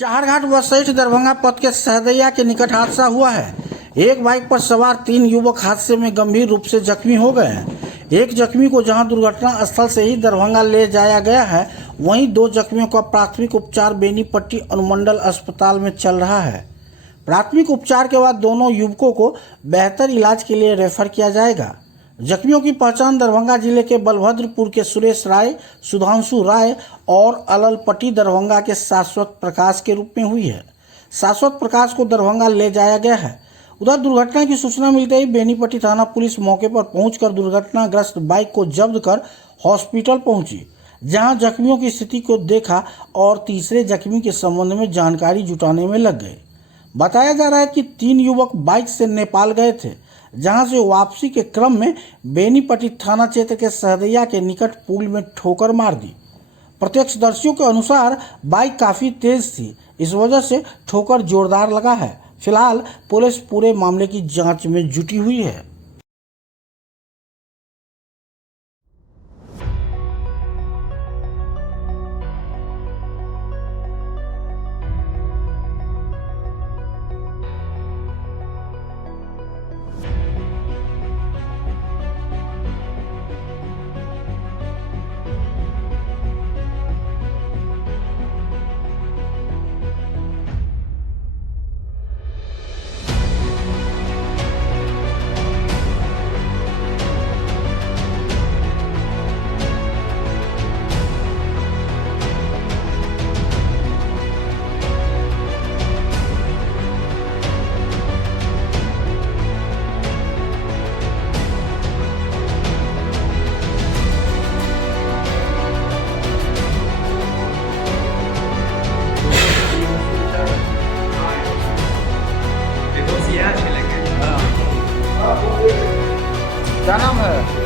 चारघाट बसैठ दरभंगा पथ के सहदैया के निकट हादसा हुआ है। एक बाइक पर सवार 3 युवक हादसे में गंभीर रूप से जख्मी हो गए हैं। एक जख्मी को जहां दुर्घटना स्थल से ही दरभंगा ले जाया गया है, वहीं 2 जख्मियों का प्राथमिक उपचार बेनीपट्टी अनुमंडल अस्पताल में चल रहा है। प्राथमिक उपचार के बाद दोनों युवकों को बेहतर इलाज के लिए रेफर किया जाएगा। जख्मियों की पहचान दरभंगा जिले के बलभद्रपुर के सुरेश राय, सुधांशु राय और अललपट्टी दरभंगा के शाश्वत प्रकाश के रूप में हुई है। शाश्वत प्रकाश को दरभंगा ले जाया गया है। उधर दुर्घटना की सूचना मिलते ही बेनीपट्टी थाना पुलिस मौके पर पहुंचकर दुर्घटनाग्रस्त बाइक को जब्त कर हॉस्पिटल पहुंची, जहां जख्मियों की स्थिति को देखा और तीसरे जख्मी के संबंध में जानकारी जुटाने में लग गए। बताया जा रहा है कि 3 युवक बाइक से नेपाल गए थे, जहां से वापसी के क्रम में बेनीपट्टी थाना क्षेत्र के सहदैया के निकट पुल में ठोकर मार दी। प्रत्यक्षदर्शियों के अनुसार बाइक काफी तेज थी, इस वजह से ठोकर जोरदार लगा है। फिलहाल पुलिस पूरे मामले की जांच में जुटी हुई है। क्या नाम है?